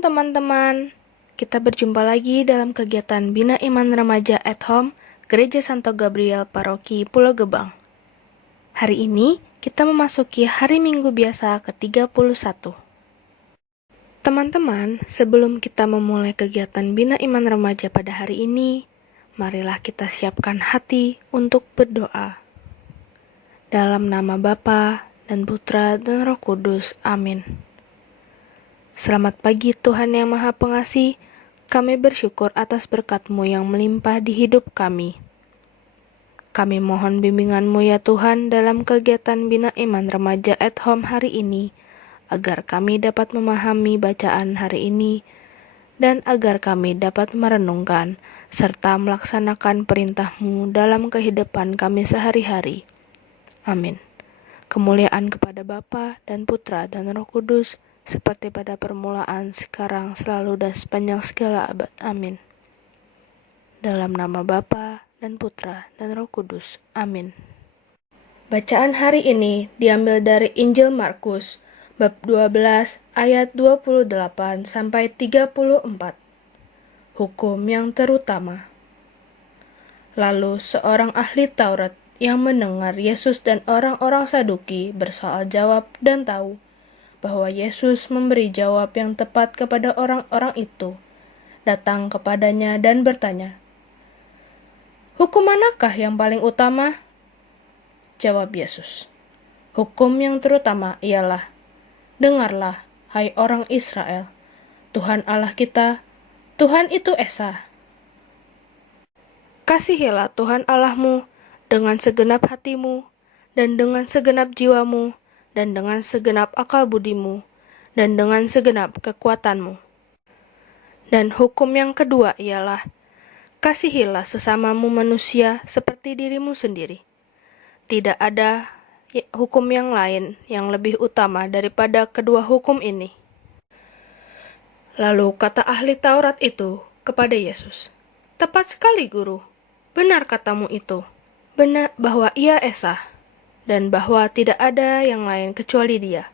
Shalom teman-teman, kita berjumpa lagi dalam kegiatan Bina Iman Remaja at Home Gereja Santo Gabriel Paroki Pulau Gebang. Hari ini kita memasuki hari Minggu biasa ke-31. Teman-teman, sebelum kita memulai kegiatan Bina Iman Remaja pada hari ini, marilah kita siapkan hati untuk berdoa. Dalam nama Bapa dan Putra dan Roh Kudus, amin. Selamat pagi Tuhan yang Maha Pengasih, kami bersyukur atas berkat-Mu yang melimpah di hidup kami. Kami mohon bimbingan-Mu ya Tuhan dalam kegiatan Bina Iman Remaja at Home hari ini, agar kami dapat memahami bacaan hari ini, dan agar kami dapat merenungkan serta melaksanakan perintah-Mu dalam kehidupan kami sehari-hari. Amin. Kemuliaan kepada Bapa dan Putra dan Roh Kudus, seperti pada permulaan, sekarang, selalu, dan sepanjang segala abad. Amin. Dalam nama Bapa dan Putra dan Roh Kudus. Amin. Bacaan hari ini diambil dari Injil Markus, bab 12, ayat 28 sampai 34. Hukum yang terutama. Lalu seorang ahli Taurat yang mendengar Yesus dan orang-orang Saduki bersoal jawab dan tahu bahwa Yesus memberi jawab yang tepat kepada orang-orang itu, datang kepadanya dan bertanya, "Hukum manakah yang paling utama?" Jawab Yesus, "Hukum yang terutama ialah, dengarlah, hai orang Israel, Tuhan Allah kita, Tuhan itu Esa. Kasihilah Tuhan Allahmu dengan segenap hatimu, dan dengan segenap jiwamu, dan dengan segenap akal budimu, dan dengan segenap kekuatanmu. Dan hukum yang kedua ialah, kasihilah sesamamu manusia seperti dirimu sendiri. Tidak ada hukum yang lain yang lebih utama daripada kedua hukum ini." Lalu kata ahli Taurat itu kepada Yesus, "Tepat sekali, Guru. Benar katamu itu, benar bahwa Ia Esa, dan bahwa tidak ada yang lain kecuali Dia.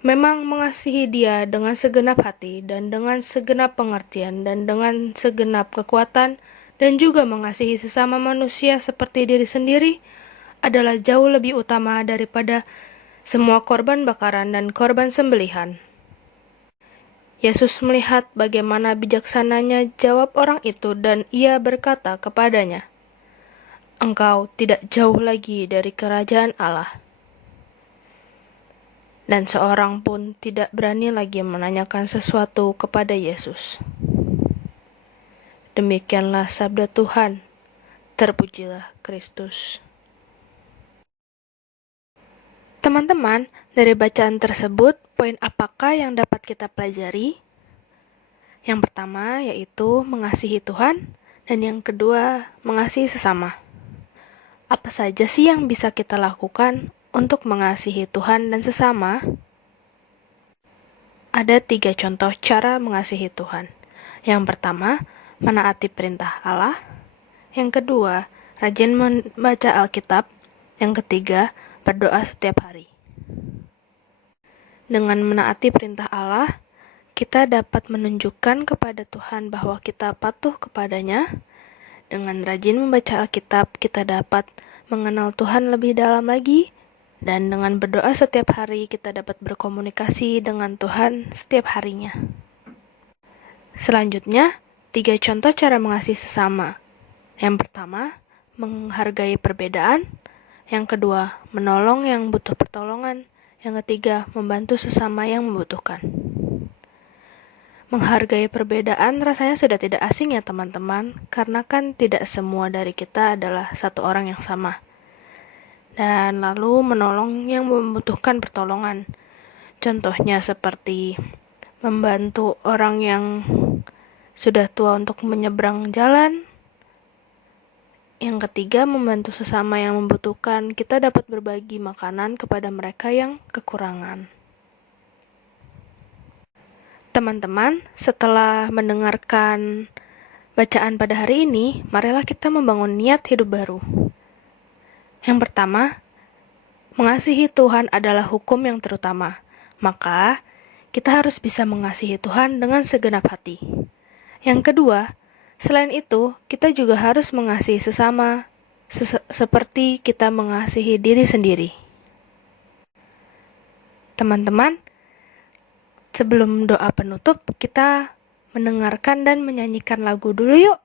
Memang mengasihi Dia dengan segenap hati dan dengan segenap pengertian dan dengan segenap kekuatan, dan juga mengasihi sesama manusia seperti diri sendiri adalah jauh lebih utama daripada semua korban bakaran dan korban sembelihan." Yesus melihat bagaimana bijaksananya jawab orang itu, dan Ia berkata kepadanya, "Engkau tidak jauh lagi dari kerajaan Allah." Dan seorang pun tidak berani lagi menanyakan sesuatu kepada Yesus. Demikianlah sabda Tuhan. Terpujilah Kristus. Teman-teman, dari bacaan tersebut, poin apakah yang dapat kita pelajari? Yang pertama yaitu mengasihi Tuhan, dan yang kedua mengasihi sesama. Apa saja sih yang bisa kita lakukan untuk mengasihi Tuhan dan sesama? Ada 3 contoh cara mengasihi Tuhan. Yang pertama, menaati perintah Allah. Yang kedua, rajin membaca Alkitab. Yang ketiga, berdoa setiap hari. Dengan menaati perintah Allah, kita dapat menunjukkan kepada Tuhan bahwa kita patuh kepadanya. Dengan rajin membaca Alkitab, kita dapat mengenal Tuhan lebih dalam lagi, dan dengan berdoa setiap hari, kita dapat berkomunikasi dengan Tuhan setiap harinya. Selanjutnya, 3 contoh cara mengasihi sesama. Yang pertama, menghargai perbedaan. Yang kedua, menolong yang butuh pertolongan. Yang ketiga, membantu sesama yang membutuhkan. Menghargai perbedaan rasanya sudah tidak asing ya teman-teman, karena kan tidak semua dari kita adalah satu orang yang sama. Dan lalu menolong yang membutuhkan pertolongan. Contohnya seperti membantu orang yang sudah tua untuk menyeberang jalan. Yang ketiga, membantu sesama yang membutuhkan. Kita dapat berbagi makanan kepada mereka yang kekurangan. Teman-teman, setelah mendengarkan bacaan pada hari ini, marilah kita membangun niat hidup baru. Yang pertama, mengasihi Tuhan adalah hukum yang terutama. Maka, kita harus bisa mengasihi Tuhan dengan segenap hati. Yang kedua, selain itu, kita juga harus mengasihi sesama, seperti kita mengasihi diri sendiri. Teman-teman, sebelum doa penutup, kita mendengarkan dan menyanyikan lagu dulu yuk.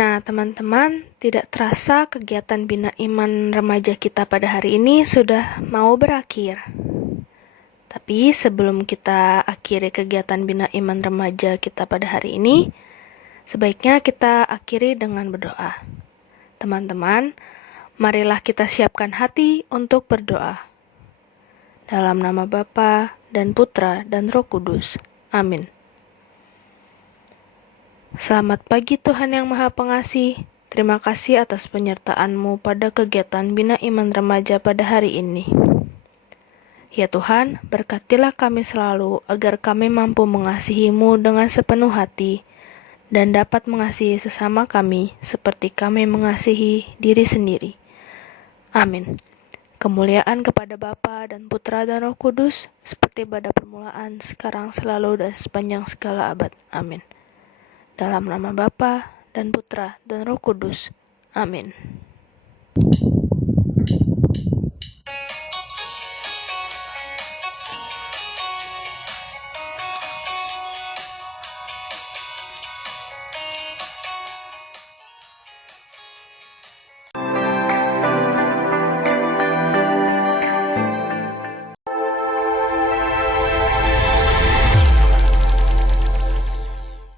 Nah, teman-teman, tidak terasa kegiatan Bina Iman Remaja kita pada hari ini sudah mau berakhir. Tapi sebelum kita akhiri kegiatan Bina Iman Remaja kita pada hari ini, sebaiknya kita akhiri dengan berdoa. Teman-teman, marilah kita siapkan hati untuk berdoa. Dalam nama Bapa dan Putra dan Roh Kudus. Amin. Selamat pagi Tuhan yang Maha Pengasih. Terima kasih atas penyertaan-Mu pada kegiatan Bina Iman Remaja pada hari ini. Ya Tuhan, berkatilah kami selalu agar kami mampu mengasihi-Mu dengan sepenuh hati dan dapat mengasihi sesama kami seperti kami mengasihi diri sendiri. Amin. Kemuliaan kepada Bapa dan Putra dan Roh Kudus, seperti pada permulaan, sekarang, selalu, dan sepanjang segala abad. Amin. Dalam nama Bapa dan Putra dan Roh Kudus. Amin.